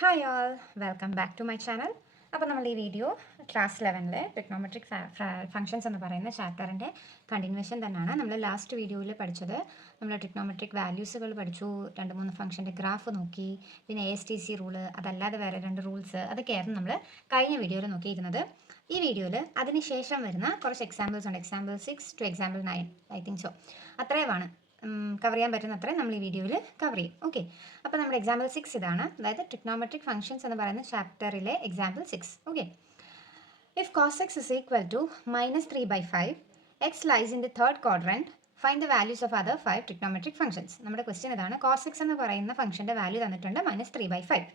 Hi all welcome back to my channel. അപ്പോൾ നമ്മൾ ഈ വീഡിയോ ക്ലാസ് 11 ട്രിഗ്നോമെട്രിക് ഫംഗ്ഷൻസ് എന്ന് പറയുന്ന ചാപ്റ്ററിൻ്റെ കണ്ടിന്യൂഷൻ തന്നെയാണ്. നമ്മൾ ലാസ്റ്റ് വീഡിയോയിൽ പഠിച്ചത് നമ്മൾ ട്രിഗ്നോമെട്രിക് വാല്യൂസുകൾ പഠിച്ചു, 2-3 ഫംഗ്ഷൻ്റെ ഗ്രാഫ് നോക്കി, പിന്നെ ASTC റൂള്, അതല്ലാതെ വേറെ 2 റൂൾസ്, അതൊക്കെയായിരുന്നു നമ്മൾ കഴിഞ്ഞ വീഡിയോയിൽ നോക്കിയിരുന്നത്. ഈ വീഡിയോയിൽ അതിനുശേഷം വരുന്ന കുറച്ച് എക്സാമ്പിൾസ് ഉണ്ട്. Example 6 to example 9 I think so. അത്രയുമാണ് കവർ ചെയ്യാൻ പറ്റുന്ന അത്രയും നമ്മൾ ഈ വീഡിയോയിൽ കവർ ചെയ്യും. ഓക്കെ, അപ്പോൾ നമ്മുടെ എക്സാമ്പിൾ 6 ഇതാണ്, അതായത് ട്രിഗ്നോമെട്രിക് ഫംഗ്ഷൻസ് എന്ന് പറയുന്ന ചാപ്റ്ററിലെ example 6. Okay, if cos x is equal to -3/5, x lies in the third quadrant, find the values of other 5 trigonometric functions. നമ്മുടെ ക്വസ്റ്റ്യൻ ഇതാണ്. cos x എന്ന് പറയുന്ന ഫംഗ്ഷൻ്റെ വാല്യൂ തന്നിട്ടുണ്ട് -3/5.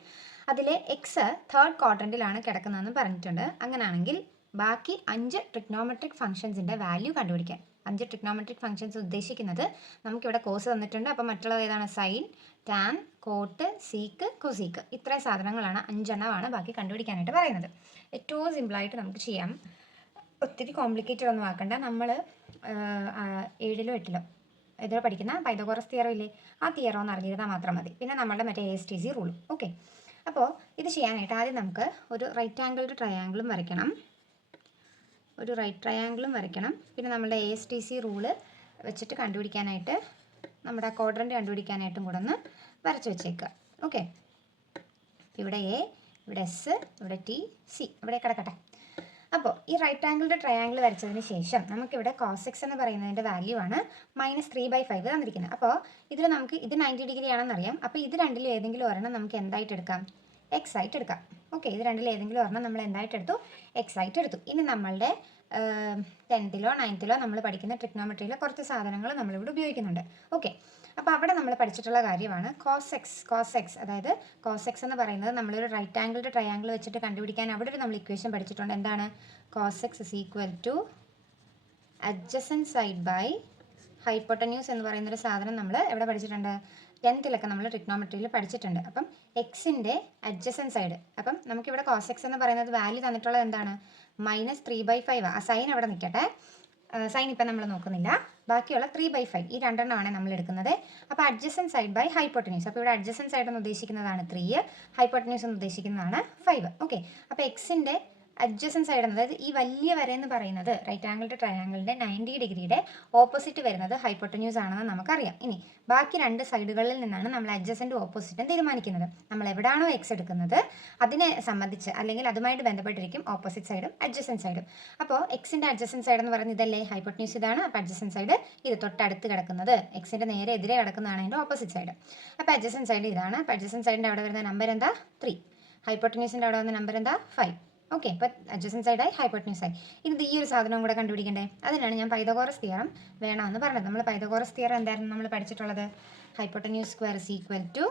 അതിലെ എക്സ് തേർഡ് ക്വാഡ്രൻറ്റിലാണ് കിടക്കുന്നതെന്ന് പറഞ്ഞിട്ടുണ്ട്. അങ്ങനെയാണെങ്കിൽ ബാക്കി 5 ട്രിഗ്നോമെട്രിക് ഫംഗ്ഷൻസിൻ്റെ വാല്യൂ കണ്ടുപിടിക്കാൻ. 5 ട്രിഗ്നോമെട്രിക് ഫംഗ്ഷൻസ് ഉദ്ദേശിക്കുന്നത് നമുക്കിവിടെ കോസ് തന്നിട്ടുണ്ട്. അപ്പോൾ മറ്റുള്ളത് ഏതാണ്? Sine, tan, cot, sec, cosec. ഇത്രയും സാധനങ്ങളാണ്, 5 എണ്ണമാണ് ബാക്കി കണ്ടുപിടിക്കാനായിട്ട് പറയുന്നത്. ഏറ്റവും സിമ്പിളായിട്ട് നമുക്ക് ചെയ്യാം, ഒത്തിരി കോംപ്ലിക്കേറ്റഡ് ഒന്നും ആക്കണ്ട. നമ്മൾ 7-ലോ 8-ലോ ഇതിൽ പഠിക്കുന്ന പൈതഗോറസ് തിയറം ഇല്ലേ, ആ തിയറം ഒന്ന് അറിഞ്ഞിരുന്നാൽ മാത്രം മതി. പിന്നെ നമ്മളുടെ മറ്റേ ASTC റൂളും. ഓക്കെ, അപ്പോൾ ഇത് ചെയ്യാനായിട്ട് ആദ്യം നമുക്ക് ഒരു റൈറ്റ് ആംഗിൾഡ് ട്രയാങ്കിളും വരയ്ക്കണം, ഒരു റൈറ്റ് ട്രയാങ്കിളും വരയ്ക്കണം. പിന്നെ നമ്മുടെ ASTC റൂള് വെച്ചിട്ട് കണ്ടുപിടിക്കാനായിട്ട്, നമ്മുടെ ക്വാഡ്രൻറ്റ് കണ്ടുപിടിക്കാനായിട്ടും കൂടെ ഒന്ന് വരച്ച് വെച്ചേക്കുക. ഓക്കെ, ഇവിടെ A, ഇവിടെ S, ഇവിടെ T, C, ഇവിടെ കിടക്കട്ടെ. അപ്പോൾ ഈ റൈറ്റ് ആംഗിൾഡ് ട്രയാങ്കിൾ വരച്ചതിന് ശേഷം നമുക്കിവിടെ cos x എന്ന് പറയുന്നതിൻ്റെ വാല്യൂ ആണ് -3/5 തന്നിരിക്കുന്നത്. അപ്പോൾ ഇതിൽ നമുക്ക് ഇത് 90 ഡിഗ്രി ആണെന്ന് അറിയാം. അപ്പോൾ ഇത് രണ്ടിലും ഏതെങ്കിലും ഒരെണ്ണം നമുക്ക് എന്തായിട്ട് എടുക്കാം? എക്സ് ആയിട്ട് എടുക്കാം. ഓക്കെ, ഇത് രണ്ടിൽ ഏതെങ്കിലും ഒരെണ്ണം നമ്മൾ എന്തായിട്ട് എടുത്തു? എക്സ് ആയിട്ട് എടുത്തു. ഇനി നമ്മളുടെ 10th-ലോ 9th-ലോ നമ്മൾ പഠിക്കുന്ന ട്രിഗ്നോമെട്രിയിലെ കുറച്ച് സാധനങ്ങൾ നമ്മളിവിടെ ഉപയോഗിക്കുന്നുണ്ട്. ഓക്കെ, അപ്പോൾ അവിടെ നമ്മൾ പഠിച്ചിട്ടുള്ള കാര്യമാണ് cos x. അതായത് cos x എന്ന് പറയുന്നത് നമ്മളൊരു റൈറ്റ് ആംഗിൾഡ് ട്രയാങ്കിൾ വെച്ചിട്ട് കണ്ടുപിടിക്കാൻ അവിടെ ഒരു നമ്മൾ ഇക്വേഷൻ പഠിച്ചിട്ടുണ്ട്. എന്താണ്? cos x is equal to adjacent side by hypotenuse എന്ന് പറയുന്നൊരു സാധനം നമ്മൾ എവിടെ പഠിച്ചിട്ടുണ്ട്? 10th-ലൊക്കെ നമ്മൾ ട്രിഗ്നോമെട്രിയിൽ പഠിച്ചിട്ടുണ്ട്. അപ്പം എക്സിൻ്റെ അഡ്ജസൻറ്റ് സൈഡ്, അപ്പം നമുക്കിവിടെ cos x എന്ന് പറയുന്നത് വാല്യൂ തന്നിട്ടുള്ളത് എന്താണ്? -3/5. ആ സൈൻ അവിടെ നിൽക്കട്ടെ, സൈൻ ഇപ്പം നമ്മൾ നോക്കുന്നില്ല. ബാക്കിയുള്ള 3/5 ഈ രണ്ടെണ്ണമാണ് നമ്മൾ എടുക്കുന്നത്. അപ്പോൾ അഡ്ജസൻറ്റ് സൈഡ് ബൈ ഹൈപ്പോട്ടന്യൂസ്. അപ്പോൾ ഇവിടെ അഡ്ജസൻറ്റ് സൈഡ് എന്ന് ഉദ്ദേശിക്കുന്നതാണ് 3, ഹൈപ്പോട്ടന്യൂസ് എന്ന് ഉദ്ദേശിക്കുന്നതാണ് 5. ഓക്കെ, അപ്പോൾ എക്സിൻ്റെ അഡ്ജസൻറ്റ് സൈഡ്, അതായത് ഈ വലിയ വര എന്ന് പറയുന്നത് റൈറ്റ് ആംഗിൾഡ് ട്രയാങ്കിളിൻ്റെ 90 ഡിഗ്രിയുടെ ഓപ്പോസിറ്റ് വരുന്നത് ഹൈപ്പോട്ടന്യൂസ് ആണെന്ന് നമുക്കറിയാം. ഇനി ബാക്കി 2 സൈഡുകളിൽ നിന്നാണ് നമ്മൾ അഡ്ജസൻറ്റും ഓപ്പോസിറ്റും തീരുമാനിക്കുന്നത്. നമ്മൾ എവിടെയാണോ എക്സ് എടുക്കുന്നത് അതിനെ സംബന്ധിച്ച്, അല്ലെങ്കിൽ അതുമായിട്ട് ബന്ധപ്പെട്ടിരിക്കും ഓപ്പോസിറ്റ് സൈഡും അഡ്ജസൻറ്റ് സൈഡും. അപ്പോൾ എക്സിൻ്റെ അഡ്ജസൻറ്റ് സൈഡ് എന്ന് പറയുന്നത് ഇതല്ലേ, ഹൈപ്പോട്ടന്യൂസ് ഇതാണ്. അപ്പോൾ അഡ്ജസൻറ്റ് സൈഡ് ഇത് തൊട്ടടുത്ത് കിടക്കുന്നത്, എക്സിൻ്റെ നേരെ എതിരെ കിടക്കുന്നതാണ് അതിൻ്റെ ഓപ്പോസിറ്റ് സൈഡ്. അപ്പോൾ അഡ്ജസൻറ്റ് സൈഡ് ഇതാണ്. അപ്പോൾ അഡ്ജസൻറ്റ് സൈഡിൻ്റെ അവിടെ വരുന്ന നമ്പർ എന്താ? 3. ഹൈപ്പോട്ടന്യൂസിൻ്റെ അവിടെ വന്ന നമ്പർ എന്താ? 5. ഓക്കെ, ഇപ്പോൾ അഡ്ജസൻറ്റ് സൈഡായി ഹൈപ്പോട്ടന്യൂസ് ആയി. ഇനി ഈ ഒരു സാധനവും കൂടെ കണ്ടുപിടിക്കണ്ടേ? അതിനാണ് ഞാൻ പൈതഗോറസ് തിയറം വേണമെന്ന് പറഞ്ഞത്. നമ്മൾ പൈതഗോറസ് തിയറം എന്തായിരുന്നു നമ്മൾ പഠിച്ചിട്ടുള്ളത്? Hypotenuse square is equal to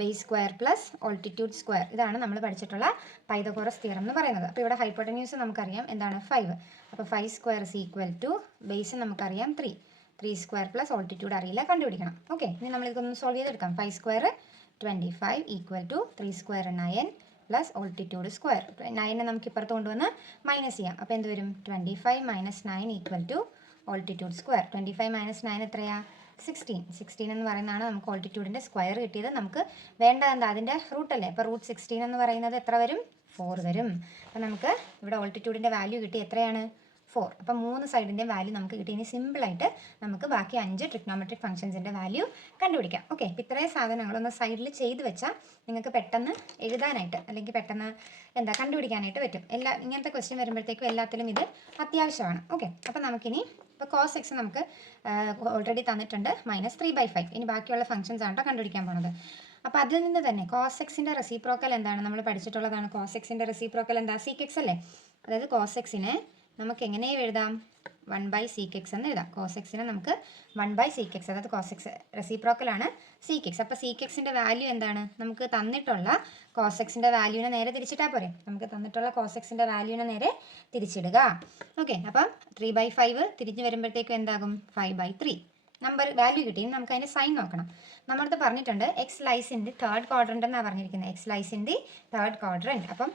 base square plus altitude square. ഇതാണ് നമ്മൾ പഠിച്ചിട്ടുള്ള പൈതഗോറസ് തിയറം എന്ന് പറയുന്നത്. അപ്പോൾ ഇവിടെ ഹൈപ്പോട്ടന്യൂസ് നമുക്കറിയാം എന്താണ്? 5. അപ്പോൾ 5 square is equal to base നമുക്കറിയാം 3 സ്ക്വയർ പ്ലസ് ഓൾട്ടിറ്റ്യൂഡ് അറിയില്ല, കണ്ടുപിടിക്കണം. ഓക്കെ, ഇനി നമ്മൾ ഇതൊന്ന് സോൾവ് ചെയ്തെടുക്കാം. 5 square 25 equal to 3 square 9 plus altitude square. 9 നമുക്ക് ഇപ്പുറത്ത് കൊണ്ടുവന്ന് മൈനസ് ചെയ്യാം. അപ്പോൾ എന്ത് വരും? 25 - 9 ഈക്വൽ ടു ഓൾട്ടിറ്റ്യൂഡ് സ്ക്വയർ. 25 - 9 എത്രയാ? 16 എന്ന് പറയുന്നതാണ് നമുക്ക് ഓൾട്ടിറ്റ്യൂഡിൻ്റെ സ്ക്വയർ കിട്ടിയത്. നമുക്ക് വേണ്ട എന്താ? അതിൻ്റെ റൂട്ടല്ലേ. അപ്പോൾ √16 എന്ന് പറയുന്നത് എത്ര വരും? 4 വരും. അപ്പോൾ നമുക്ക് ഇവിടെ ഓൾട്ടിറ്റ്യൂഡിൻ്റെ വാല്യൂ കിട്ടി. എത്രയാണ്? 4. അപ്പം 3 സൈഡിൻ്റെ വാല്യൂ നമുക്ക് കിട്ടി. ഇനി സിമ്പിളായിട്ട് നമുക്ക് ബാക്കി 5 ട്രിഗ്നോമെട്രിക് ഫംഗ്ഷൻസിൻ്റെ വാല്യൂ കണ്ടുപിടിക്കാം. ഓക്കെ, അപ്പോൾ ഇത്രയും സാധനങ്ങളൊന്ന് സൈഡിൽ ചെയ്ത് വെച്ചാൽ നിങ്ങൾക്ക് പെട്ടെന്ന് എഴുതാനായിട്ട്, അല്ലെങ്കിൽ പെട്ടെന്ന് കണ്ടുപിടിക്കാനായിട്ട് പറ്റും. ഇങ്ങനത്തെ ക്വസ്റ്റ്യൻ വരുമ്പോഴത്തേക്കും എല്ലാത്തിലും ഇത് അത്യാവശ്യമാണ്. ഓക്കെ, അപ്പോൾ നമുക്കിനി ഇപ്പോൾ cos x നമുക്ക് ഓൾറെഡി തന്നിട്ടുണ്ട് -3/5. ഇനി ബാക്കിയുള്ള ഫംഗ്ഷൻസ് ആണ് കണ്ടുപിടിക്കാൻ പോണത്. അപ്പോൾ അതിൽ നിന്ന് തന്നെ cos x-ൻ്റെ റെസിപ്രോക്കൽ എന്താണ്? നമ്മൾ പഠിച്ചിട്ടുള്ളതാണ്. cos x-ൻ്റെ റെസിപ്രോക്കൽ എന്താ? sec x അല്ലേ. അതായത് cos x-നെ നമുക്ക് എങ്ങനെയും എഴുതാം? 1/sec x എന്ന് എഴുതാം. cos x-നെ നമുക്ക് 1/sec x, അതായത് cos x റെസിപ്രോക്കലാണ് sec x. അപ്പോൾ sec x-ൻ്റെ വാല്യൂ എന്താണ്? നമുക്ക് തന്നിട്ടുള്ള cos x-ൻ്റെ വാല്യൂവിനെ നേരെ തിരിച്ചിട്ടാൽ പോരെ. നമുക്ക് തന്നിട്ടുള്ള cos x-ൻ്റെ വാല്യൂവിനെ നേരെ തിരിച്ചിടുക. ഓക്കെ, അപ്പം 3/5 തിരിഞ്ഞ് വരുമ്പോഴത്തേക്കും എന്താകും? 5/3 നമ്പർ വാല്യൂ കിട്ടി. നമുക്ക് അതിൻ്റെ സൈൻ നോക്കണം. നമ്മളടുത്ത് പറഞ്ഞിട്ടുണ്ട് x lies in the third quadrant എന്നാണ് പറഞ്ഞിരിക്കുന്നത്. X lies in the third quadrant. അപ്പം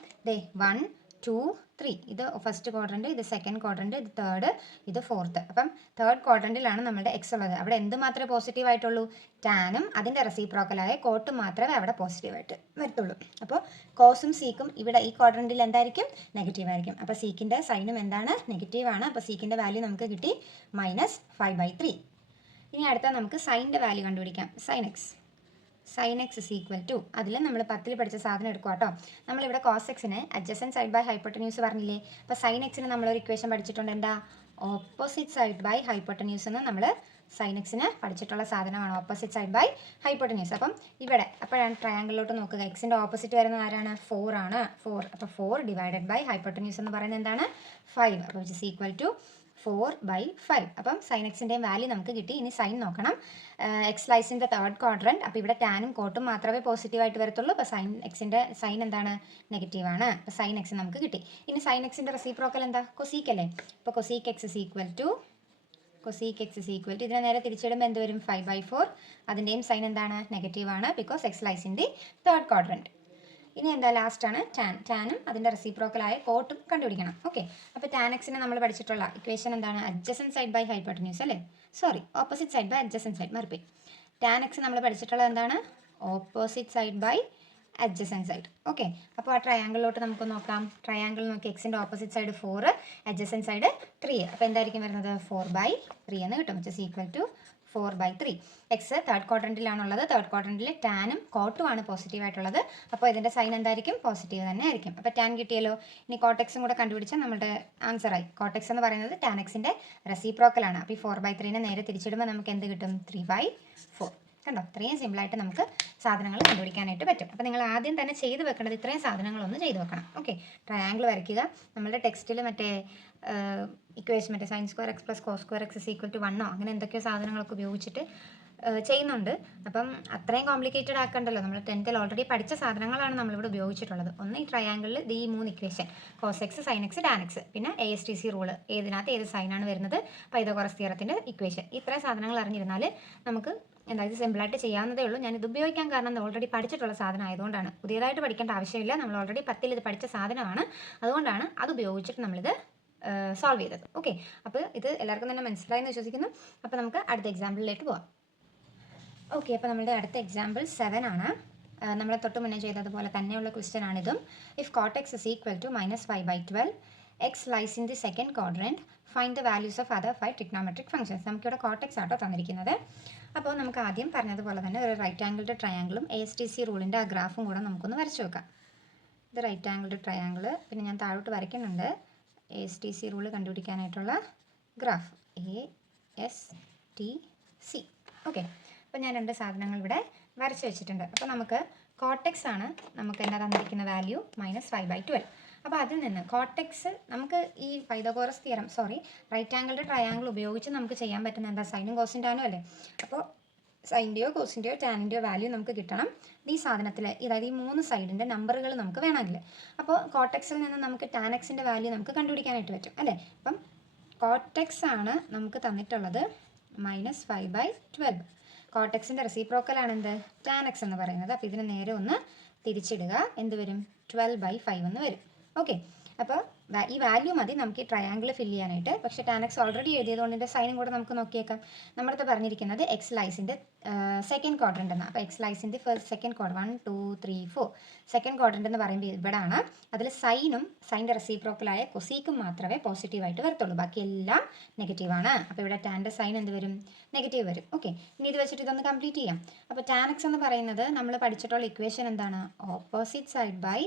1, 2 3 ഇത് ഫസ്റ്റ് ക്വാഡ്രൻറ്റ്, ഇത് സെക്കൻഡ് ക്വാഡ്രൻറ്റ്, ഇത് തേർഡ്, ഇത് ഫോർത്ത്. അപ്പം തേർഡ് ക്വാഡ്രൻറ്റിലാണ് നമ്മുടെ എക്സ് ഉള്ളത്. അവിടെ എന്ത് മാത്രമേ പോസിറ്റീവ് ആയിട്ടുള്ളൂ? ടാനും അതിൻ്റെ റെസിപ്രോക്കലായ കോട്ടും മാത്രമേ അവിടെ പോസിറ്റീവായിട്ട് വരത്തുള്ളൂ. അപ്പോൾ കോസും സീക്കും ഇവിടെ ഈ ക്വാഡ്രൻറ്റിൽ എന്തായിരിക്കും? നെഗറ്റീവ് ആയിരിക്കും. അപ്പോൾ സീക്കിൻ്റെ സൈനും എന്താണ്? നെഗറ്റീവാണ്. അപ്പോൾ സീക്കിൻ്റെ വാല്യൂ നമുക്ക് കിട്ടി -5/3. ഇനി അടുത്ത നമുക്ക് സൈനിൻ്റെ വാല്യൂ കണ്ടുപിടിക്കാം. Sine x is equal to, അതിൽ നമ്മൾ 10ൽ പഠിച്ച സാധനം എടുക്കുക കേട്ടോ. നമ്മളിവിടെ കോസ് എക്സിന് അഡ്ജസൻറ്റ് സൈഡ് ബൈ ഹൈപ്പോട്ടന്യൂസ് പറഞ്ഞില്ലേ? അപ്പോൾ സൈൻ എക്സിന് നമ്മളൊരു ഇക്വേഷൻ പഠിച്ചിട്ടുണ്ട്. എന്താ? ഓപ്പോസിറ്റ് സൈഡ് ബൈ ഹൈപ്പോട്ടന്യൂസ് എന്ന് നമ്മൾ സൈൻ എക്സിന് പഠിച്ചിട്ടുള്ള സാധനമാണ് ഓപ്പോസിറ്റ് സൈഡ് ബൈ ഹൈപ്പോട്ടന്യൂസ്. അപ്പം ഇവിടെ അപ്പോഴാണ് ട്രയാങ്കിളിലോട്ട് നോക്കുക. എക്സിൻ്റെ ഓപ്പോസിറ്റ് വരുന്നത് ആരാണ്? 4 ആണ്. 4. അപ്പോൾ 4 ഡിവൈഡഡ് ബൈ ഹൈപ്പോട്ടന്യൂസ് എന്ന് പറയുന്നത് എന്താണ്? 5. അപ്പോൾ വിച്ച് ഇസ് ഈക്വൽ ടു 4/5. അപ്പം സൈൻ എക്സിൻ്റെയും വാല്യൂ നമുക്ക് കിട്ടി. ഇനി സൈൻ നോക്കണം. X lies in the third quadrant. അപ്പോൾ ഇവിടെ ടാനും കോട്ടും മാത്രമേ പോസിറ്റീവായിട്ട് വരത്തുള്ളൂ. അപ്പോൾ സൈൻ എക്സിൻ്റെ സൈൻ എന്താണ്? നെഗറ്റീവാണ്. അപ്പോൾ സൈൻ എക്സ് നമുക്ക് കിട്ടി. ഇനി സൈൻ എക്സിൻ്റെ റെസിപ്രോക്കൽ എന്താ? കൊസീക്ക് അല്ലേ? അപ്പോൾ cosec x is equal to ഇതിനെ നേരെ തിരിച്ചിടുമ്പോൾ എന്ത് വരും? 5/4. അതിൻ്റെയും സൈൻ എന്താണ്? നെഗറ്റീവാണ്. Because x lies in the third quadrant. ഇനി എന്താ? ലാസ്റ്റാണ് ടാനും അതിൻ്റെ റെസിപ്രോക്കലായ കോട്ടും കണ്ടുപിടിക്കണം. ഓക്കെ, അപ്പോൾ ടാൻ എക്സിനെ നമ്മൾ പഠിച്ചിട്ടുള്ള ഇക്വേഷൻ എന്താണ്? അഡ്ജസൻറ്റ് സൈഡ് ബൈ ഹൈപ്പോട്ടന്യൂസ് അല്ലേ? Sorry, opposite side by adjacent side. മറുപടി ടാൻ എക്സ് നമ്മൾ പഠിച്ചിട്ടുള്ളത് എന്താണ്? Opposite side by adjacent side. Okay, അപ്പോൾ ആ ട്രയാങ്കിളിലോട്ട് നമുക്ക് നോക്കാം. ട്രയാങ്കിൾ നോക്കി. എക്സിൻ്റെ ഓപ്പോസിറ്റ് സൈഡ് 4, അഡ്ജസൻറ്റ് സൈഡ് 3. അപ്പോൾ എന്തായിരിക്കും വരുന്നത്? 4/3 എന്ന് കിട്ടും. Which is equal to 4/3. X third ക്വാഡ്രൻറ്റിലാണുള്ളത്. തേർഡ് ക്വാഡ്രൻറ്റിൽ ടാനും കോട്ടുമാണ് പോസിറ്റീവ് ആയിട്ടുള്ളത്. അപ്പോൾ ഇതിൻ്റെ സൈൻ എന്തായിരിക്കും? പോസിറ്റീവ് തന്നെ ആയിരിക്കും. അപ്പോൾ ടാൻ കിട്ടിയല്ലോ. ഇനി കോട്ടെക്സും കൂടെ കണ്ടുപിടിച്ചാൽ നമ്മുടെ ആൻസറായി. കോട്ടെക്സ് എന്ന് പറയുന്നത് ടാൻ എക്സിൻ്റെ റെസിപ്രോക്കലാണ്. അപ്പോൾ ഈ 4/3നെ നേരെ തിരിച്ചിടുമ്പോൾ നമുക്ക് എന്ത് കിട്ടും? 3/4. കണ്ടോ? ഇത്രയും സിമ്പിളായിട്ട് നമുക്ക് സാധനങ്ങൾ കണ്ടുപിടിക്കാനായിട്ട് പറ്റും. അപ്പോൾ നിങ്ങൾ ആദ്യം തന്നെ ചെയ്ത് വെക്കേണ്ടത് ഇത്രയും സാധനങ്ങളൊന്ന് ചെയ്ത് വെക്കണം. ഓക്കെ, ട്രയാങ്കിൾ വരയ്ക്കുക. നമ്മുടെ ടെക്സ്റ്റിൽ മറ്റേ ഇക്വേഷൻ മറ്റേ sin square x + cos square x = 1 അങ്ങനെ എന്തൊക്കെയോ സാധനങ്ങളൊക്കെ ഉപയോഗിച്ചിട്ട് ചെയ്യുന്നുണ്ട്. അപ്പം അത്രയും കോംപ്ലിക്കേറ്റഡ് ആക്കണ്ടല്ലോ. നമ്മൾ 10th ഓൾറെഡി പഠിച്ച സാധനങ്ങളാണ് നമ്മളിവിടെ ഉപയോഗിച്ചിട്ടുള്ളത്. ഒന്ന് ഈ ട്രയാങ്കിളിൽ ഈ 3 equation cos x, sin x, tan x, പിന്നെ ASTC റൂള്, ഏതിനകത്ത് ഏത് സൈനാണ് വരുന്നത്, പൈതഗോറസ് തിയറത്തിൻ്റെ ഇക്വേഷൻ. ഇത്രയും സാധനങ്ങൾ അറിഞ്ഞിരുന്നാൽ നമുക്ക് ഇത് സിമ്പിളായിട്ട് ചെയ്യാവുന്നതേ ഉള്ളൂ. ഞാനിത് ഉപയോഗിക്കാൻ കാരണം ഓൾറെഡി പഠിച്ചിട്ടുള്ള സാധനം ആയതുകൊണ്ടാണ്. പുതിയതായിട്ട് പഠിക്കേണ്ട ആവശ്യമില്ല. നമ്മൾ ഓൾറെഡി 10ൽ ഇത് പഠിച്ച സാധനമാണ്. അതുകൊണ്ടാണ് അത് ഉപയോഗിച്ചിട്ട് നമ്മളിത് സോൾവ് ചെയ്തത്. ഓക്കെ, അപ്പോൾ ഇത് എല്ലാവർക്കും തന്നെ മനസ്സിലായി എന്ന് വിശ്വസിക്കുന്നു. അപ്പോൾ നമുക്ക് അടുത്ത എക്സാമ്പിളിലേക്ക് പോവാം. ഓക്കെ, അപ്പോൾ നമ്മുടെ അടുത്ത എക്സാമ്പിൾ 7 ആണ്. നമ്മൾ തൊട്ട് മുന്നേ ചെയ്തതുപോലെ തന്നെയുള്ള ക്വസ്റ്റ്യൻ ആണിതും. If cot x is equal to -5/12, x lies in the second quadrant, find the value of other 5 trigonometric functions. നമുക്കിവിടെ കോട്ട് എക്സ് ആട്ടോ തന്നിരിക്കുന്നത്. അപ്പോൾ നമുക്ക് ആദ്യം പറഞ്ഞതുപോലെ തന്നെ ഒരു റൈറ്റ് ആംഗിൾഡ് ട്രയാങ്കിളും ASTC റൂളിൻ്റെ ആ ഗ്രാഫും കൂടെ നമുക്കൊന്ന് വരച്ച് വെക്കാം. ഇത് റൈറ്റ് ആംഗിൾഡ് ട്രയാങ്കിൾ, പിന്നെ ഞാൻ താഴോട്ട് വരയ്ക്കുന്നുണ്ട് ASTC റൂള് കണ്ടുപിടിക്കാനായിട്ടുള്ള ഗ്രാഫ് ASTC. ഓക്കെ, അപ്പോൾ ഞാൻ 2 സാധനങ്ങൾ ഇവിടെ വരച്ച് വെച്ചിട്ടുണ്ട്. അപ്പോൾ നമുക്ക് കോട്ടെക്സ് ആണ് നമുക്ക് എന്താ തന്നിരിക്കുന്ന വാല്യൂ -5/12. അപ്പോൾ അതിൽ നിന്ന് കോട്ടെക്സ് നമുക്ക് ഈ Pythagoras theorem right angled triangle ഉപയോഗിച്ച് നമുക്ക് ചെയ്യാൻ പറ്റുന്ന എന്താ? സൈനും കോസും ടാനും അല്ലേ? അപ്പോൾ സൈൻ്റെയോ കോസിൻ്റെയോ ടാനിൻ്റെയോ വാല്യൂ നമുക്ക് കിട്ടണം. ഈ സാധനത്തിൽ അതായത് ഈ 3 സൈഡിൻ്റെ നമ്പറുകൾ നമുക്ക് വേണമെങ്കിൽ. അപ്പോൾ കോട്ടെക്സിൽ നിന്ന് നമുക്ക് ടാൻ എക്സിൻ്റെ വാല്യൂ നമുക്ക് കണ്ടുപിടിക്കാനായിട്ട് പറ്റും അല്ലേ? അപ്പം കോട്ടെക്സ് ആണ് നമുക്ക് തന്നിട്ടുള്ളത് -5/12. കോട്ടെക്സിൻ്റെ റെസിപ്രോക്കലാണ് എന്ത്? ടാൻ എക്സ് എന്ന് പറയുന്നത്. അപ്പോൾ ഇതിന് നേരെ ഒന്ന് തിരിച്ചിടുക. എന്ത് വരും? 12/5 എന്ന് വരും. ഓക്കെ, അപ്പോൾ ഈ വാല്യൂ മതി നമുക്ക് ഈ ട്രയാങ്കിൾ ഫില്ല് ചെയ്യാനായിട്ട്. പക്ഷേ ടാൻ എക്സ് ഓൾറെഡി എഴുതിയതുകൊണ്ട് ഇതിൻ്റെ സൈനും കൂടെ നമുക്ക് നോക്കിയേക്കാം. നമ്മുടെ പറഞ്ഞിരിക്കുന്നത് എക്സ് ലൈസിൻ്റെ സെക്കൻഡ് ക്വാഡ്രൻ്റ് എന്നാണ്. അപ്പോൾ എക്സ് ലൈസിൻ്റെ സെക്കൻഡ് ക്വാഡ്രൻ്റ് 1 2 3 4 സെക്കൻഡ് ക്വാഡ്രൻ്റ് എന്ന് പറയുമ്പോൾ ഇവിടെ ആണ്. അതിൽ സൈനും സൈൻ്റെ റെസിപ്രോക്കലായ കൊസീക്കും മാത്രമേ പോസിറ്റീവായിട്ട് വരത്തുള്ളൂ. ബാക്കി എല്ലാം നെഗറ്റീവാണ്. അപ്പോൾ ഇവിടെ ടാൻ്റെ സൈൻ എന്ത് വരും? നെഗറ്റീവ് വരും. ഓക്കെ, ഇനി ഇത് വെച്ചിട്ട് ഇതൊന്ന് കംപ്ലീറ്റ് ചെയ്യാം. അപ്പോൾ ടാൻ എക്സ് എന്ന് പറയുന്നത് നമ്മൾ പഠിച്ചിട്ടുള്ള ഇക്വേഷൻ എന്താണ്? ഓപ്പോസിറ്റ് സൈഡ് ബൈ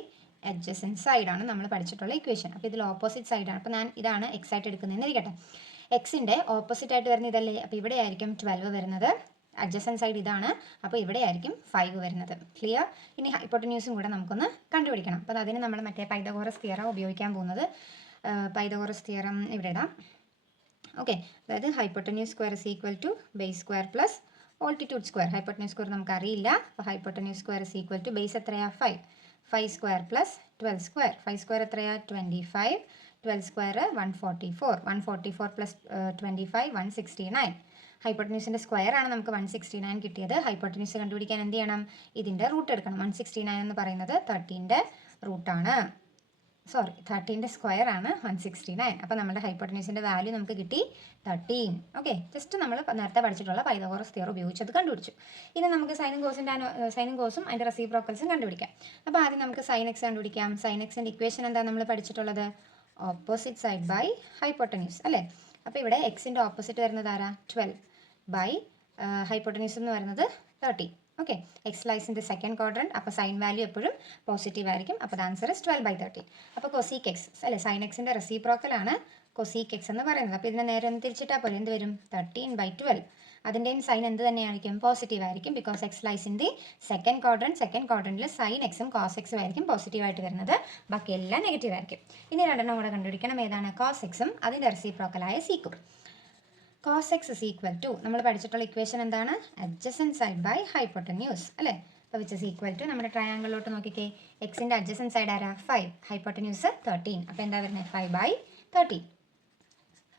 അഡ്ജസൻറ്റ് സൈഡാണ് നമ്മൾ പഠിച്ചിട്ടുള്ള ഇക്വേഷൻ. അപ്പോൾ ഇതിൽ ഓപ്പോസിറ്റ് സൈഡാണ്. അപ്പോൾ ഞാൻ ഇതാണ് എക്സ് ആയിട്ട് എടുക്കുന്നതെന്ന് ഇരിക്കട്ടെ. എക്സിൻ്റെ ഓപ്പോസിറ്റ് ആയിട്ട് വരുന്ന ഇതല്ലേ? അപ്പോൾ ഇവിടെ ആയിരിക്കും 12 വരുന്നത്. അഡ്ജസൻറ്റ് സൈഡ് ഇതാണ്. അപ്പോൾ ഇവിടെ ആയിരിക്കും 5 വരുന്നത്. ക്ലിയർ? ഇനി ഹൈപ്പോട്ടന്യൂസും കൂടെ നമുക്കൊന്ന് കണ്ടുപിടിക്കണം. അപ്പോൾ അതിന് നമ്മൾ മറ്റേ പൈതഗോറസ് തിയറം ഉപയോഗിക്കാൻ പോകുന്നത്. പൈതഗോറസ് തിയറം ഇവിടെ ഇടാം. ഓക്കെ, അതായത് hypotenuse square is equal to base square plus altitude square. Hypotenuse square നമുക്ക് അറിയില്ല. അപ്പോൾ hypotenuse square is equal to base എത്രയാണ്? 5 സ്ക്വയർ പ്ലസ് 12 സ്ക്വയർ. 5 സ്ക്വയർ എത്രയാണ്? 25. 12 സ്ക്വയർ 144. 144 പ്ലസ് 25 169. ഹൈപ്പോട്ടന്യൂസിൻ്റെ സ്ക്വയർ ആണ് നമുക്ക് 169 കിട്ടിയത്. ഹൈപ്പോട്ടന്യൂസ് കണ്ടുപിടിക്കാൻ എന്ത് ചെയ്യണം? ഇതിൻ്റെ റൂട്ട് എടുക്കണം. 169 എന്ന് പറയുന്നത് 13ൻ്റെ റൂട്ടാണ്. സോറി 13ൻ്റെ സ്ക്വയർ ആണ് 169. അപ്പോൾ നമ്മുടെ ഹൈപ്പോട്ടന്യൂസിൻ്റെ വാല്യൂ നമുക്ക് കിട്ടി 13. ഓക്കെ, ജസ്റ്റ് നമ്മൾ നേരത്തെ പഠിച്ചിട്ടുള്ള പൈതഗോറസ് തിയറം ഉപയോഗിച്ച് അത് കണ്ടുപിടിച്ചു. ഇനി നമുക്ക് സൈനും കോസും അതിൻ്റെ റെസിപ്രോക്കൽസും കണ്ടുപിടിക്കാം. അപ്പോൾ ആദ്യം നമുക്ക് സൈൻ എക്സ് കണ്ടുപിടിക്കാം. സൈൻ എക്സിൻ്റെ ഇക്വേഷൻ എന്താ നമ്മൾ പഠിച്ചിട്ടുള്ളത്? ഓപ്പോസിറ്റ് സൈഡ് ബൈ ഹൈപ്പോട്ടന്യൂസ് അല്ലേ. അപ്പോൾ ഇവിടെ എക്സിൻ്റെ ഓപ്പോസിറ്റ് വരുന്നത് ആരാ? 12 ബൈ ഹൈപ്പോട്ടന്യൂസ് എന്ന് പറയുന്നത് 30. Okay, x lies in the second quadrant. അപ്പോൾ സൈൻ വാല്യൂ എപ്പോഴും പോസിറ്റീവ് ആയിരിക്കും. അപ്പോൾ ആൻസർ ഇസ് 12/13. അപ്പോൾ കൊസീക് എക്സ് അല്ലേ, സൈൻ എക്സിൻ്റെ റെസിപ്രോക്കലാണ് കൊസീക് എക്സ് എന്ന് പറയുന്നത്. അപ്പോൾ ഇതിനെ നേരെ ഒന്ന് തിരിച്ചിട്ടാൽ പോലെ എന്ത് വരും? 13/12. അതിൻ്റെയും സൈൻ എന്ത് തന്നെയായിരിക്കും? പോസിറ്റീവ് ആയിരിക്കും. Because x lies in the second ക്വാഡ്രന്റിൽ സൈൻ എക്സും കോസ് എക്സും ആയിരിക്കും പോസിറ്റീവായിട്ട് വരുന്നത്, ബാക്കി എല്ലാം നെഗറ്റീവ് ആയിരിക്കും. ഇനി രണ്ടെണ്ണം കൂടെ കണ്ടുപിടിക്കണം. ഏതാണ്? കോസ് എക്സും അതിൻ്റെ റെസിപ്രോക്കലായ സീക്കും. cos x is equal to നമ്മൾ പഠിച്ചിട്ടുള്ള ഇക്വേഷൻ എന്താണ്? adjacent side by hypotenuse അല്ലേ. അപ്പോൾ വിച്ച് ഇസ് ഈക്വൽ ടു നമ്മുടെ ട്രയാങ്കിളിലോട്ട് നോക്കിക്കേ. എക്സിൻ്റെ adjacent സൈഡ് ആരാ? 5, ഹൈപ്പോട്ടന്യൂസ് 13. അപ്പോൾ എന്താ വരുന്നത്? 5/13.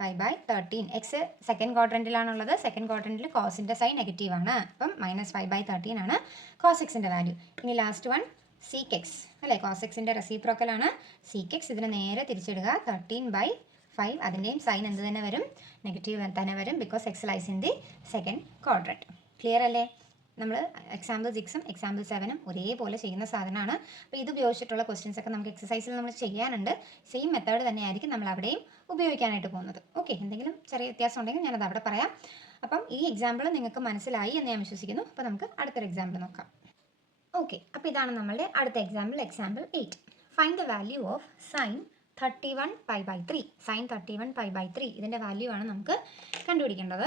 5/13. എക്സ് സെക്കൻഡ് ക്വാഡ്രന്റിലാണുള്ളത്. സെക്കൻഡ് ക്വാഡ്രന്റിൽ കോസിൻ്റെ സൈൻ നെഗറ്റീവ് ആണ്. അപ്പം -5/13 ആണ് കോസ് എക്സിൻ്റെ വാല്യൂ. ഇനി ലാസ്റ്റ് വൺ സീക്ക് എക്സ് അല്ലേ. കോസ് എക്സിൻ്റെ റെസിപ്രോക്കലാണ് സീക്ക് എക്സ്. ഇതിനെ നേരെ തിരിച്ചിടുക. 13/5. അതിൻ്റെയും സൈൻ എന്ത് തന്നെ വരും? നെഗറ്റീവ് തന്നെ വരും. Because x lies in the second quadrant. Clear അല്ലേ? നമ്മൾ എക്സാമ്പിൾ 6ഉം എക്സാമ്പിൾ 7ഉം ഒരേപോലെ ചെയ്യുന്ന സാധനമാണ്. അപ്പോൾ ഇത് ഉപയോഗിച്ചിട്ടുള്ള ക്വസ്റ്റ്യൻസ് ഒക്കെ നമുക്ക് എക്സസൈസിൽ നമ്മൾ ചെയ്യാനുണ്ട്. സെയിം മെത്തേഡ് തന്നെയായിരിക്കും നമ്മൾ അവിടെയും ഉപയോഗിക്കാനായിട്ട് പോകുന്നത്. ഓക്കെ, എന്തെങ്കിലും ചെറിയ വ്യത്യാസം ഉണ്ടെങ്കിൽ ഞാനത് അവിടെ പറയാം. അപ്പം ഈ എക്സാമ്പിൾ നിങ്ങൾക്ക് മനസ്സിലായി എന്ന് ഞാൻ വിശ്വസിക്കുന്നു. അപ്പോൾ നമുക്ക് അടുത്തൊരു എക്സാമ്പിൾ നോക്കാം. ഓക്കെ, അപ്പോൾ ഇതാണ് നമ്മളുടെ അടുത്ത example 8. Find the value of sine 31π/3. Sine 31π/3 ഇതിൻ്റെ വാല്യൂ ആണ് നമുക്ക് കണ്ടുപിടിക്കേണ്ടത്.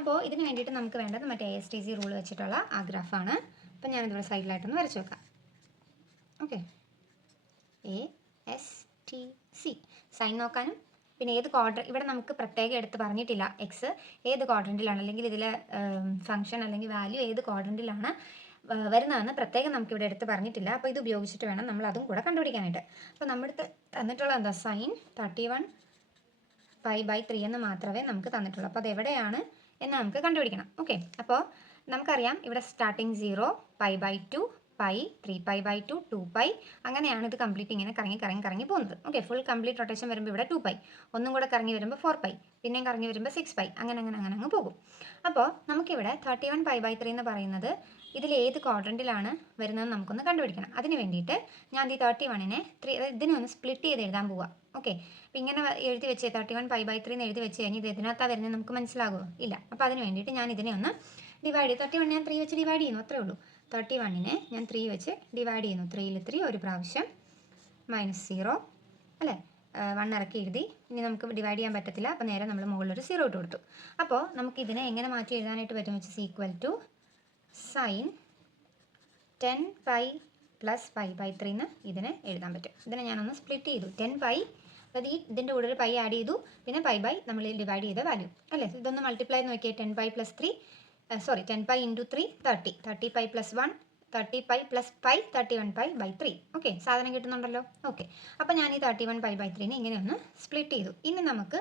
അപ്പോൾ ഇതിന് വേണ്ടിയിട്ട് നമുക്ക് വേണ്ടത് മറ്റേ ASTC റൂൾ വെച്ചിട്ടുള്ള ആ ഗ്രാഫാണ്. അപ്പോൾ ഞാനിതിവിടെ സൈഡിലായിട്ടൊന്ന് വരച്ച് വെക്കാം. ഓക്കെ, ASTC സൈൻ നോക്കാനും പിന്നെ ഏത് ക്വാഡ്രന്റ് ഇവിടെ നമുക്ക് പ്രത്യേകം എടുത്ത് പറഞ്ഞിട്ടില്ല. എക്സ് ഏത് ക്വാഡ്രന്റിലാണ് അല്ലെങ്കിൽ ഇതിലെ ഫംഗ്ഷൻ അല്ലെങ്കിൽ വാല്യൂ ഏത് ക്വാഡ്രന്റിലാണ് വരുന്നതെന്ന് പ്രത്യേകം നമുക്കിവിടെ എടുത്ത് പറഞ്ഞിട്ടില്ല. അപ്പോൾ ഇത് ഉപയോഗിച്ചിട്ട് വേണം നമ്മൾ അതും കൂടെ കണ്ടുപിടിക്കാനായിട്ട്. അപ്പോൾ നമ്മുടെ തന്നിട്ടുള്ള എന്താ? സൈൻ 31π/3 എന്ന് മാത്രമേ നമുക്ക് തന്നിട്ടുള്ളൂ. അപ്പോൾ അതെവിടെയാണ് എന്ന് നമുക്ക് കണ്ടുപിടിക്കണം. ഓക്കെ, അപ്പോൾ നമുക്കറിയാം ഇവിടെ സ്റ്റാർട്ടിങ് 0, π/2, π, 3π/2, 2π, അങ്ങനെയാണ് ഇത് കംപ്ലീറ്റ് ഇങ്ങനെ കറങ്ങി പോകുന്നത്. ഓക്കെ, ഫുൾ കംപ്ലീറ്റ് റൊട്ടേഷൻ വരുമ്പോൾ ഇവിടെ 2π, ഒന്നും കൂടെ കറങ്ങി വരുമ്പോൾ 4π, പിന്നെയും കറങ്ങി വരുമ്പോൾ 6π, അങ്ങനെ അങ്ങ് പോകും. അപ്പോൾ നമുക്കിവിടെ 31π/3 എന്ന് പറയുന്നത് ഇതിൽ ഏത് ക്വാഡ്രന്റിലാണ് വരുന്നതെന്ന് നമുക്കൊന്ന് കണ്ടുപിടിക്കണം. അതിന് വേണ്ടിയിട്ട് ഞാൻ ഈ 31നെ ഇതിനെ ഒന്ന് സ്പ്ലിറ്റ് ചെയ്ത് എഴുതാൻ പോവാം. ഓക്കെ, അപ്പോൾ ഇങ്ങനെ എഴുതി വെച്ച് 31π/3 എന്ന് എഴുതി വെച്ച് കഴിഞ്ഞാൽ ഇത് ഇതിനകത്താണ് വരുന്നത് നമുക്ക് മനസ്സിലാകുമോ? ഇല്ല. അപ്പോൾ അതിന് വേണ്ടിയിട്ട് ഞാൻ ഇതിനെ ഒന്ന് ഡിവൈഡ് ചെയ്ത് 31 ഞാൻ 3 വെച്ച് ഡിവൈഡ് ചെയ്യുന്നു, അത്രേ ഉള്ളൂ. 31നെ ഞാൻ 3 വെച്ച് ഡിവൈഡ് ചെയ്യുന്നു. 3ൽ 3 ഒരു പ്രാവശ്യം, -0 അല്ലേ. 1 ഇറക്കി എഴുതി. ഇനി നമുക്ക് ഡിവൈഡ് ചെയ്യാൻ പറ്റത്തില്ല. അപ്പോൾ നേരെ നമ്മൾ മുകളിലൊരു 0 ഇട്ട് കൊടുത്തു. അപ്പോൾ നമുക്ക് ഇതിനെ എങ്ങനെ മാറ്റി എഴുതാനായിട്ട് പറ്റും വെച്ച് ഈക്വൽ ടു സൈൻ 10π + π/3 എന്ന് ഇതിനെ എഴുതാൻ പറ്റും. ഇതിനെ ഞാനൊന്ന് സ്പ്ലിറ്റ് ചെയ്തു. 10π, അതായത് ഇതിൻ്റെ കൂടെ ഒരു പൈ ആഡ് ചെയ്തു, പിന്നെ π നമ്മൾ ഡിവൈഡ് ചെയ്ത വാല്യൂ അല്ലേ. ഇതൊന്ന് മൾട്ടിപ്ലൈ നോക്കിയാൽ 10π + 3 10π × 3 30, 30π + 1 30π + π 31π/3. ഓക്കെ, സാധനം കിട്ടുന്നുണ്ടല്ലോ. ഓക്കെ, അപ്പോൾ ഞാൻ ഈ 31π/3നെ ഇങ്ങനെ ഒന്ന് സ്പ്ലിറ്റ് ചെയ്തു. ഇനി നമുക്ക്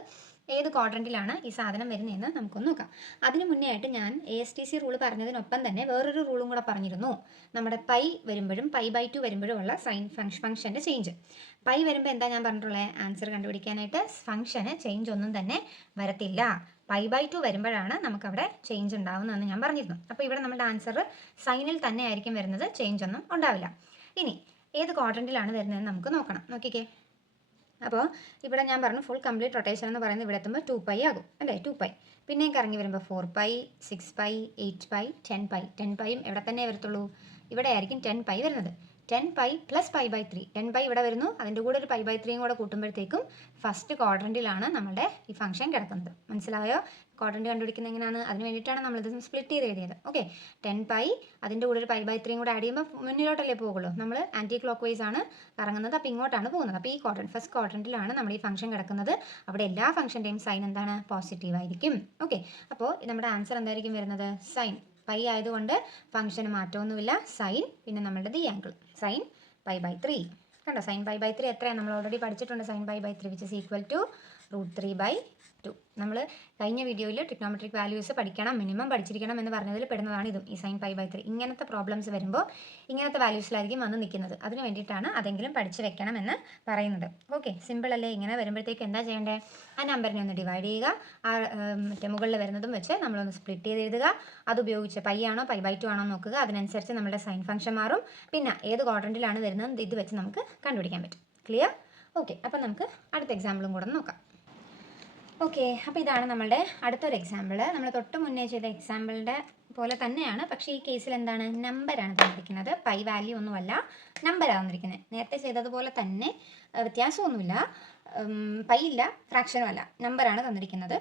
ഏത് ക്വാഡ്രന്റിലാണ് ഈ സാധനം വരുന്നതെന്ന് നമുക്കൊന്ന് നോക്കാം. അതിന് മുന്നേ ആയിട്ട് ഞാൻ ASTC റൂൾ പറഞ്ഞതിനൊപ്പം തന്നെ വേറൊരു റൂളും കൂടെ പറഞ്ഞിരുന്നു. നമ്മുടെ പൈ വരുമ്പോഴും π/2 വരുമ്പോഴും ഉള്ള സൈൻ ഫംഗ്ഷൻ്റെ ചേഞ്ച്. പൈ വരുമ്പോൾ എന്താ ഞാൻ പറഞ്ഞിട്ടുള്ളത്? ആൻസർ കണ്ടുപിടിക്കാനായിട്ട് ഫംഗ്ഷന് ചേഞ്ച് ഒന്നും തന്നെ വരത്തില്ല. π/2 വരുമ്പോഴാണ് നമുക്കവിടെ ചേഞ്ച് ഉണ്ടാവുന്നതെന്ന് ഞാൻ പറഞ്ഞിരുന്നു. അപ്പോൾ ഇവിടെ നമ്മുടെ ആൻസർ സൈനിൽ തന്നെ ആയിരിക്കും വരുന്നത്, ചേഞ്ച് ഒന്നും ഉണ്ടാവില്ല. ഇനി ഏത് ക്വാഡ്രന്റിലാണ് വരുന്നതെന്ന് നമുക്ക് നോക്കണം. നോക്കിക്കേ, അപ്പോൾ ഇവിടെ ഞാൻ പറഞ്ഞു ഫുൾ കംപ്ലീറ്റ് റൊട്ടേഷൻ എന്ന് പറയുന്നത് ഇവിടെ എത്തുമ്പോൾ 2π ആകും അല്ലേ. 2π പിന്നെയും കറങ്ങി വരുമ്പോൾ 4π, 6π, 8π, 10π. 10πയും ഇവിടെ തന്നെ വരത്തുള്ളൂ, ഇവിടെ ആയിരിക്കും 10π വരുന്നത്. 10π + π/3. 10π ഇവിടെ വരുന്നു, അതിൻ്റെ കൂടെ ഒരു π/3 കൂടെ കൂട്ടുമ്പോഴത്തേക്കും ഫസ്റ്റ് ക്വാഡ്രന്റിലാണ് നമ്മുടെ ഈ ഫംഗ്ഷൻ കിടക്കുന്നത്. മനസ്സിലായോ? ക്വാഡ്രന്റ് കണ്ടുപിടിക്കുന്നത് എങ്ങനെയാണ്? അതിന് വേണ്ടിയിട്ടാണ് നമ്മളിത് സ്പ്ലിറ്റ് ചെയ്ത് എഴുതിയത്. ഓക്കെ, 10π അതിൻ്റെ കൂടെ ഒരു π/3 കൂടെ ആഡ് ചെയ്യുമ്പോൾ മുന്നിലോട്ടല്ലേ പോകുള്ളൂ. നമ്മൾ ആൻറ്റി ക്ലോക്ക് വൈസ് ആണ് കറങ്ങുന്നത്, അപ്പോൾ ഇങ്ങോട്ടാണ് പോകുന്നത്. അപ്പോൾ ഈ ഫസ്റ്റ് ക്വാഡ്രന്റിലാണ് നമ്മൾ ഈ ഫംഗ്ഷൻ കിടക്കുന്നത്. അവിടെ എല്ലാ ഫംഗ്ഷൻ്റെയും സൈൻ എന്താണ്? പോസിറ്റീവ് ആയിരിക്കും. ഓക്കെ, അപ്പോൾ നമ്മുടെ ആൻസർ എന്തായിരിക്കും വരുന്നത്? സൈൻ പൈ ആയതുകൊണ്ട് ഫംഗ്ഷന് മാറ്റമൊന്നുമില്ല. സൈൻ പിന്നെ നമ്മളുടെ ഈ ആംഗിൾ സൈൻ π/3. കണ്ടോ, സൈൻ π/3 എത്രയാണ്? നമ്മൾ ഓൾറെഡി പഠിച്ചിട്ടുണ്ട്. Sine π/3 which is equal to √3/2. 2. നമ്മൾ കഴിഞ്ഞ വീഡിയോയിൽ ട്രിഗ്നോമെട്രിക് വാല്യൂസ് പഠിക്കണം, മിനിമം പഠിച്ചിരിക്കണം എന്ന് പറഞ്ഞതിൽ പെടുന്നതാണ് ഇതും, ഈ sin π/3. ഇങ്ങനത്തെ പ്രോബ്ലംസ് വരുമ്പോൾ ഇങ്ങനത്തെ വാല്യൂസിലായിരിക്കും വന്ന് നിൽക്കുന്നത്. അതിന് വേണ്ടിയിട്ടാണ് അതെങ്കിലും പഠിച്ച് വെക്കണം എന്ന് പറയുന്നത്. ഓക്കെ, സിമ്പിൾ അല്ലേ? ഇങ്ങനെ വരുമ്പോഴത്തേക്ക് എന്താ ചെയ്യേണ്ടത്? ആ നമ്പറിനെ ഒന്ന് ഡിവൈഡ് ചെയ്യുക, ആ മറ്റേ മുകളിൽ വരുന്നതും വെച്ച് നമ്മളൊന്ന് സ്പ്ലിറ്റ് ചെയ്ത് എഴുതുക. അതുപയോഗിച്ച് പൈ ആണോ π/2 ആണോ നോക്കുക. അതിനനുസരിച്ച് നമ്മുടെ സൈൻ ഫംഗ്ഷൻ മാറും. പിന്നെ ഏത് ക്വാഡ്രൻറ്റിലാണ് വരുന്നത് ഇത് വെച്ച് നമുക്ക് കണ്ടുപിടിക്കാൻ പറ്റും. ക്ലിയർ? ഓക്കെ, അപ്പം നമുക്ക് അടുത്ത എക്സാമ്പിളും കൂടെ നോക്കാം. ഓക്കെ, അപ്പോൾ ഇതാണ് നമ്മളുടെ അടുത്തൊരു എക്സാമ്പിൾ. നമ്മൾ തൊട്ട് മുന്നേ ചെയ്ത എക്സാമ്പിളിൻ്റെ പോലെ തന്നെയാണ്, പക്ഷേ ഈ കേസിൽ എന്താണ്, നമ്പറാണ് തന്നിരിക്കുന്നത്. പൈ വാല്യൂ ഒന്നുമല്ല, നമ്പറാണ് തന്നിരിക്കുന്നത്. നേരത്തെ ചെയ്തതുപോലെ തന്നെ വ്യത്യാസമൊന്നുമില്ല. പൈ ഇല്ല, ഫ്രാക്ഷനും അല്ല, നമ്പറാണ് തന്നിരിക്കുന്നത്.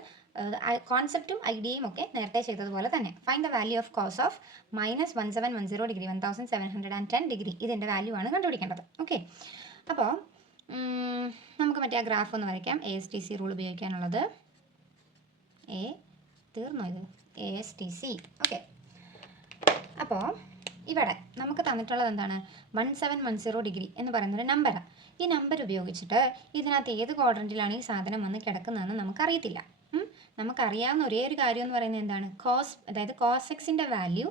കോൺസെപ്റ്റും ഐഡിയയും ഒക്കെ നേരത്തെ ചെയ്തതുപോലെ തന്നെ. Find the value of cos of -1710 degree 1710 degree. ഇതിൻ്റെ വാല്യൂ ആണ് കണ്ടുപിടിക്കേണ്ടത്. ഓക്കെ, അപ്പോൾ നമുക്ക് മറ്റേ ആ ഗ്രാഫ് ഒന്ന് വരയ്ക്കാം. ASTC റൂൾ ഉപയോഗിക്കാനുള്ളത്. തീർന്നോ ഇത്? ASTC. ഓക്കെ, അപ്പോൾ ഇവിടെ നമുക്ക് തന്നിട്ടുള്ളത് എന്താണ്? 1710 ഡിഗ്രി എന്ന് പറയുന്നൊരു നമ്പറാണ്. ഈ നമ്പർ ഉപയോഗിച്ചിട്ട് ഇതിനകത്ത് ഏത് ക്വാഡ്രൻറ്റിലാണ് ഈ സാധനം വന്ന് കിടക്കുന്നതെന്ന് നമുക്കറിയത്തില്ല. നമുക്കറിയാവുന്ന ഒരേ ഒരു കാര്യം എന്ന് പറയുന്നത് എന്താണ്? അതായത് cos x-ൻ്റെ വാല്യൂ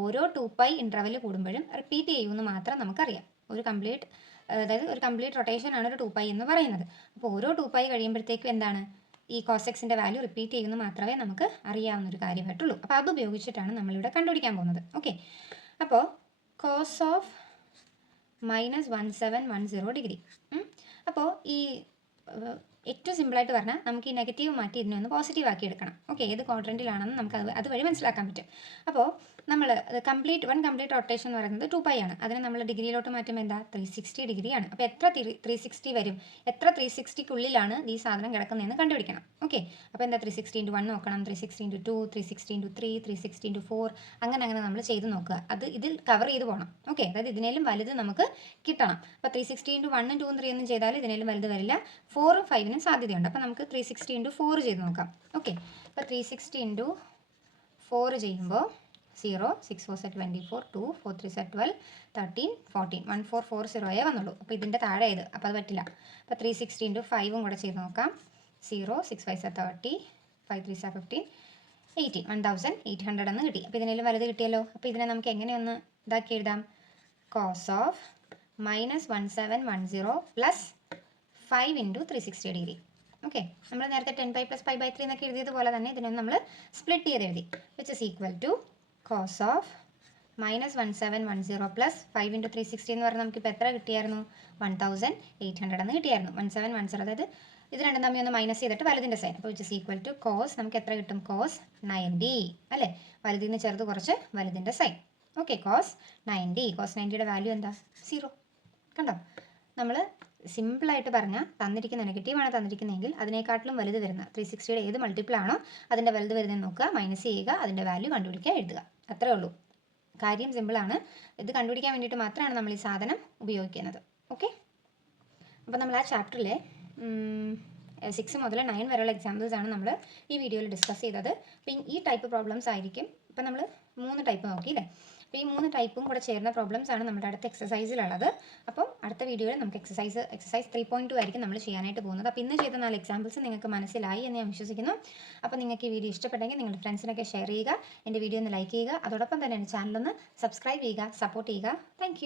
ഓരോ 2π ഇൻ്റർവെൽ കൂടുമ്പോഴും റിപ്പീറ്റ് ചെയ്യുമെന്ന് മാത്രം നമുക്കറിയാം. ഒരു കംപ്ലീറ്റ് റൊട്ടേഷൻ ആണ് ഒരു 2π എന്ന് പറയുന്നത്. അപ്പോൾ ഓരോ 2π കഴിയുമ്പോഴത്തേക്കും എന്താണ്, ഈ cos x-ൻ്റെ വാല്യൂ റിപ്പീറ്റ് ചെയ്യുമെന്ന് മാത്രമേ നമുക്ക് അറിയാവുന്ന ഒരു കാര്യമായിട്ടുള്ളൂ. അപ്പോൾ അത് ഉപയോഗിച്ചിട്ടാണ് നമ്മളിവിടെ കണ്ടുപിടിക്കാൻ പോകുന്നത്. ഓക്കെ, അപ്പോൾ cos ഓഫ് -1710 ഡിഗ്രി. അപ്പോൾ ഈ ഏറ്റവും സിമ്പിളായിട്ട് പറഞ്ഞാൽ നമുക്ക് ഈ നെഗറ്റീവ് മാറ്റി ഇതിനെ ഒന്ന് പോസിറ്റീവ് ആക്കി എടുക്കണം. ഓക്കെ, ഏത് ക്വാഡ്രൻറ്റിലാണെന്ന് നമുക്ക് അതുവഴി മനസ്സിലാക്കാൻ പറ്റും. അപ്പോൾ നമ്മൾ കംപ്ലീറ്റ് റൊട്ടേഷൻ എന്ന് പറയുന്നത് 2π ആണ്. അതിനെ നമ്മൾ ഡിഗ്രിയിലോട്ട് മാറ്റുമ്പോൾ എന്താ, 360 ഡിഗ്രിയാണ്. അപ്പോൾ എത്ര 360 വരും? എത്ര 360ക്കുള്ളിലാണ് ഈ സാധനം കിടക്കുന്നതെന്ന് കണ്ടുപിടിക്കണം. ഓക്കെ, അപ്പോൾ എന്താ, 360 × 1 നോക്കണം, 360 × 2, 360 × 3, 360 × 4, അങ്ങനെ നമ്മൾ ചെയ്ത് നോക്കുക. അത് ഇതിൽ കവർ ചെയ്ത് പോകണം. ഓക്കെ, അതായത് ഇതിനേലും വലുത് നമുക്ക് കിട്ടണം. അപ്പോൾ 360 × 1, 2, 3 ഒന്നും ചെയ്താൽ ഇതിനേലും വലുത് വരില്ല. 4ഉം 5നും സാധ്യതയുണ്ട്. അപ്പോൾ നമുക്ക് 360 × 4 ചെയ്ത് നോക്കാം. ഓക്കെ, അപ്പോൾ 360 × 4 ചെയ്യുമ്പോൾ 0, 6 4 24, 2 4 3 12, 13, 14, 1440 വന്നുള്ളൂ. അപ്പോൾ ഇതിൻ്റെ താഴെ ഇത്, അപ്പോൾ അത് പറ്റില്ല. അപ്പോൾ 360 × 5ഉം കൂടെ ചെയ്ത് നോക്കാം. 0, 6 5 30, 5 3 15, 18, 1800 എന്ന് കിട്ടി. അപ്പോൾ ഇതിനേലും വലുത് കിട്ടിയല്ലോ. അപ്പോൾ ഇതിനെ നമുക്ക് എങ്ങനെയൊന്ന് ഇതാക്കി എഴുതാം? cos of -1710 plus 5 × 360 degree. Okay, നമ്മൾ നേരത്തെ 10π + π/3 എന്നൊക്കെ എഴുതിയതുപോലെ തന്നെ ഇതിനെ നമ്മൾ സ്പ്ലിറ്റ് ചെയ്ത് എഴുതി. Which is equal to cos of -1710 plus 5 × 360 എന്ന് പറഞ്ഞാൽ നമുക്കിപ്പോൾ എത്ര കിട്ടിയായിരുന്നു? 1800 എന്ന് കിട്ടിയായിരുന്നു. 1710, അതായത് ഇത് രണ്ടും തമ്മിൽ ഒന്ന് മൈനസ് ചെയ്തിട്ട് വലുതിൻ്റെ സൈൻ. അപ്പോൾ which is equal to cos, നമുക്ക് എത്ര കിട്ടും? cos 90 അല്ലേ? വലുതിൽ നിന്ന് ചെറുത് കുറച്ച് വലുതിൻ്റെ സൈൻ. Okay, cos 90. cos 90യുടെ വാല്യൂ എന്താ? 0. കണ്ടോ? നമ്മൾ സിമ്പിളായിട്ട് പറഞ്ഞാൽ തന്നിരിക്കുന്ന നെഗറ്റീവാണ് തന്നിരിക്കുന്നതെങ്കിൽ അതിനേക്കാട്ടിലും വലുത് വരുന്ന 360യുടെ ഏത് മൾട്ടിപ്പിൾ ആണോ അതിൻ്റെ വലുത് വരുന്നതെന്ന് നോക്കുക, മൈനസ് ചെയ്യുക, അതിൻ്റെ വാല്യൂ കണ്ടുപിടിക്കുക, എഴുതുക. അത്രേ ഉള്ളൂ. കാര്യം സിമ്പിളാണ്. ഇത് കണ്ടുപിടിക്കാൻ വേണ്ടിയിട്ട് മാത്രമാണ് നമ്മൾ ഈ സാധനം ഉപയോഗിക്കുന്നത്. ഓക്കെ, അപ്പോൾ നമ്മൾ ആ ചാപ്റ്ററിലെ 6 മുതൽ 9 വരെയുള്ള എക്സാമ്പിൾസ് ആണ് നമ്മൾ ഈ വീഡിയോയിൽ ഡിസ്കസ് ചെയ്തത്. അപ്പോൾ ഈ ടൈപ്പ് പ്രോബ്ലംസ് ആയിരിക്കും. ഇപ്പം നമ്മൾ 3 ടൈപ്പ് നോക്കിയില്ലേ? അപ്പോൾ ഈ 3 ടൈപ്പും കൂടെ ചേർന്ന പ്രോബ്ലംസ് ആണ് നമ്മുടെ അടുത്ത എക്സസൈസിലുള്ളത്. അപ്പോൾ അടുത്ത വീഡിയോയിൽ നമുക്ക് എക്സസൈസ് 3.2 ആയിരിക്കും നമ്മൾ ചെയ്യാനായിട്ട് പോകുന്നത്. അപ്പോൾ ഇന്ന് ചെയ്ത 4 എക്സാമ്പിൾസ് നിങ്ങൾക്ക് മനസ്സിലായി എന്ന് ഞാൻ വിശ്വസിക്കുന്നു. അപ്പോൾ നിങ്ങൾക്ക് ഈ വീഡിയോ ഇഷ്ടപ്പെട്ടെങ്കിൽ നിങ്ങളുടെ ഫ്രണ്ട്സിനൊക്കെ ഷെയർ ചെയ്യുക, എൻ്റെ വീഡിയോ ഒന്ന് ലൈക്ക് ചെയ്യുക, അതോടൊപ്പം തന്നെ എൻ്റെ ചാനലൊന്ന് സബ്സ്ക്രൈബ് ചെയ്യുക, സപ്പോർട്ട് ചെയ്യുക. താങ്ക്